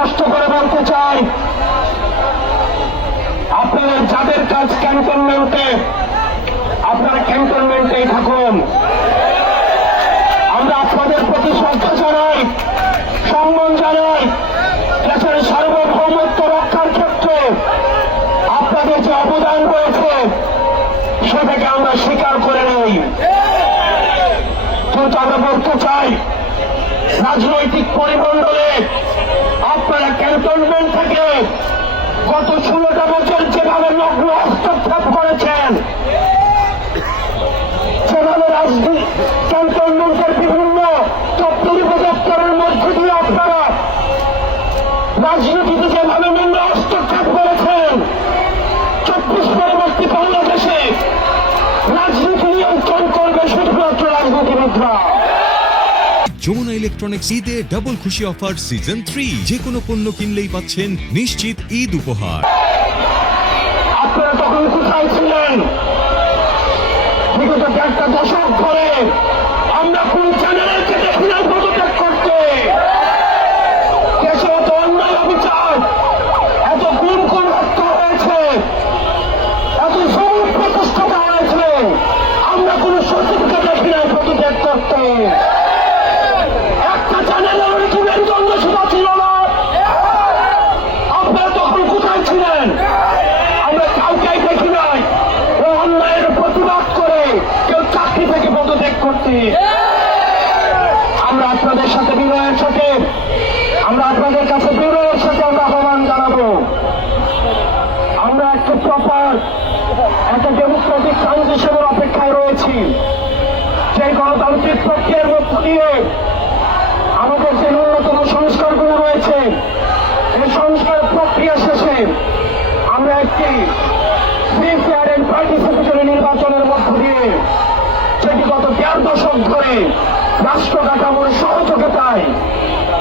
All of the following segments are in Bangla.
স্পষ্ট করে বলতে চাই, আপনারা যাদের কাজ ক্যান্টনমেন্টে, আপনারা ক্যান্টনমেন্টেই থাকুন। আমরা আপনাদের প্রতি শ্রদ্ধা জানাই, সম্মান জানাই। দেশের সার্বভৌমত্ব রক্ষার ক্ষেত্রে আপনাদের যে অবদান রয়েছে সেটাকে আমরা স্বীকার করে নেই। কিন্তু আমরা বলতে চাই, রাজনৈতিক পরিমণ্ডলে আপনারা ক্যান্টনমেন্ট থেকে গত 16টা বছর যেভাবে নগ্ন হস্তক্ষেপ করেছেন, যেভাবে ক্যান্টনমেন্টের বিভিন্ন দপ্তর উপদপ্তরের মধ্য দিয়ে আপনারা রাজনীতিতে যেভাবে নিম্ন হস্তক্ষেপ করেছেন, 24 পরবর্তী বাংলাদেশে রাজনীতি নিয়ন্ত্রণ করবে শুধুমাত্র রাজনীতিবিদরা। যমুনা ইলেকট্রনিক্স ঈদে ডাবল খুশি অফার সিজন 3, যে কোনো পণ্য কিনলেই পাচ্ছেন নিশ্চিত ঈদ উপহার। আপনারা তখন কোথায় ছিলেন? বিগত 1.5 দশক ধরে আমরা কোন চ্যানেলকে দেখি না পদত্যাগ করতে। দেশে এত অন্যায় অবিচার, এত গুম খুন হত্যা হয়েছে, এত জমি প্রতিষ্ঠা হয়েছে, আমরা কোন সচিবকে দেখি না পদত্যাগ করতে। একটা চ্যানেলের অরিজিনাল দ্বন্দ্বসভা ছিল না। আপনারা তখন কোথায় ছিলেন? আমরা কাউকেই দেখি নাই ও অন্যায়ের প্রতিবাদ করে কেউ চাকরি থেকে পদত্যাগ করতে। আমরা আপনাদের সাথে বিনয়ের সাথে, আমরা আপনাদের কাছে বিনয়ের সাথে আমরা আহ্বান জানাবো। আমরা একটা প্রপার একটা ডেমোক্রেটিক ট্রানজিশনের অপেক্ষায় রয়েছি। সেই গণতান্ত্রিক প্রক্রিয়ার মধ্য দিয়ে আমাদের যে ন্যূনতম সংস্কারগুলো রয়েছে, এই সংস্কার প্রক্রিয়া শেষে আমরা একটি ফ্রি, ফেয়ার এন্ড পার্টিসিপেটরি নির্বাচনের মধ্য দিয়ে, যেটি গত 1.5 দশক ধরে রাষ্ট্র কাঠামোর সহযোগিতায়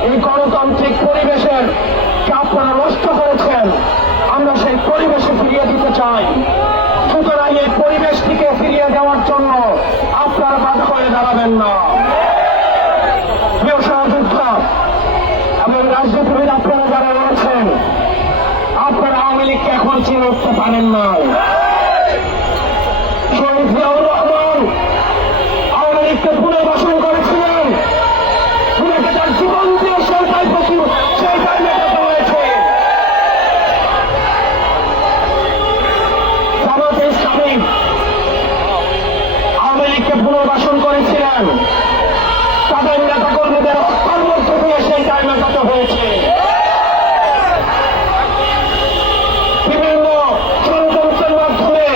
এই গণতান্ত্রিক পরিবেশের কে আপনারা নষ্ট করেছেন, আমরা সেই পরিবেশে ফিরিয়ে দিতে চাই। সুতরাং এই পরিবেশটিকে ফিরিয়ে দেওয়ার জন্য আপনারা বাধা হয়ে দাঁড়াবেন না। প্রিয় সহযোদ্ধা এবং রাজনীতিবিদ আপনারা যারা রয়েছেন, আপনারা আওয়ামী লীগকে এখন চিনে উঠতে পারেন না। শহীদ জিয়াউর রহমান আওয়ামী লীগকে পুনর্বাসন করেছিলেন, পুনেকে তার জীবন দিয়ে সেইটাই মেটাতে হয়েছে। জামাতে ইসলামী আওয়ামী লীগকে পুনর্বাসন করেছিলেন, তাদের নেতা কর্মীদের হত্যার মধ্য দিয়ে সেইটাই মেটাতে হয়েছে। বিভিন্ন ষড়যন্ত্রের মাধ্যমে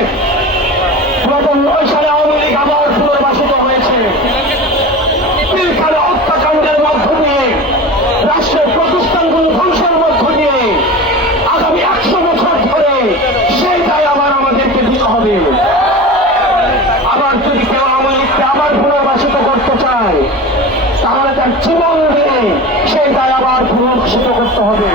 2009 সালে আওয়ামী লীগ আবার পুনর্বাসিত হয়েছে। পিলখানা হত্যাকাণ্ডের মধ্য দিয়ে, রাষ্ট্রের প্রতিষ্ঠানগুলো ধ্বংসের মধ্য দিয়ে আগামী 100 বছর ধরে সেই দায় আবার আমাদেরকে দিতে হবে। আবার যদি কেউ আওয়ামী লীগকে আবার পুনর্বাসিত করতে চায়, তাহলে তার জীবন দিয়ে সেই দায় আবার পুনর্বাসিত করতে হবে।